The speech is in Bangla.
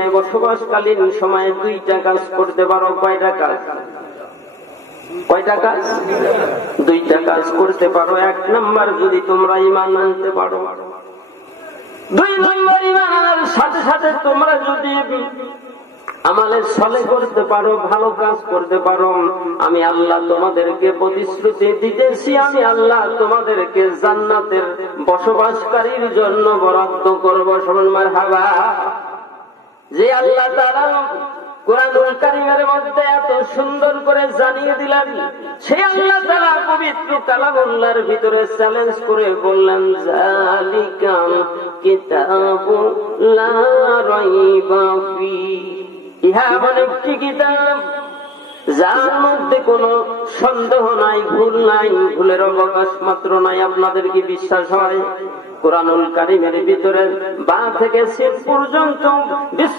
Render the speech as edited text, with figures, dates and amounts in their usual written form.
দুনিয়ায় বসবাসকালীন সময়ে দুইটা কাজ করতে পারো। কয়টা কাজ? কয়টা কাজ? দুইটা কাজ করতে পারো। এক নাম্বার, যদি তোমরা ঈমান আনতে পারো। দুই নাম্বার, ঈমান আনার সাথে সাথে তোমরা যদি আমালে সলে করতে পারো, ভালো কাজ করতে পারো, আমি আল্লাহ তোমাদেরকে প্রতিশ্রুতি দিতেছি, আমি আল্লাহ তোমাদেরকে জান্নাতের বসবাসকারীর জন্য বরাদ্দ করব। শুনুন মারহাবা। যে আল্লাহ তাআলা কুরআনুল কারীমের মধ্যে এত সুন্দর করে জানিয়ে দিলেন, সেই আল্লাহ তাআলা পবিত্র কালামুল্লাহর ভিতরে চ্যালেঞ্জ করে বললেন, যালিকাল কিতাবু লা রাইবা ফীহি, ইহা এমন একটি কিতাব যার মধ্যে কোনো সন্দেহ নাই, ভুল নাই, ভুলের অবকাশ মাত্র নাই। আপনাদের কি বিশ্বাস হয়? কুরআনুল কারীমের ভিতরে বা থেকে শেষ পর্যন্ত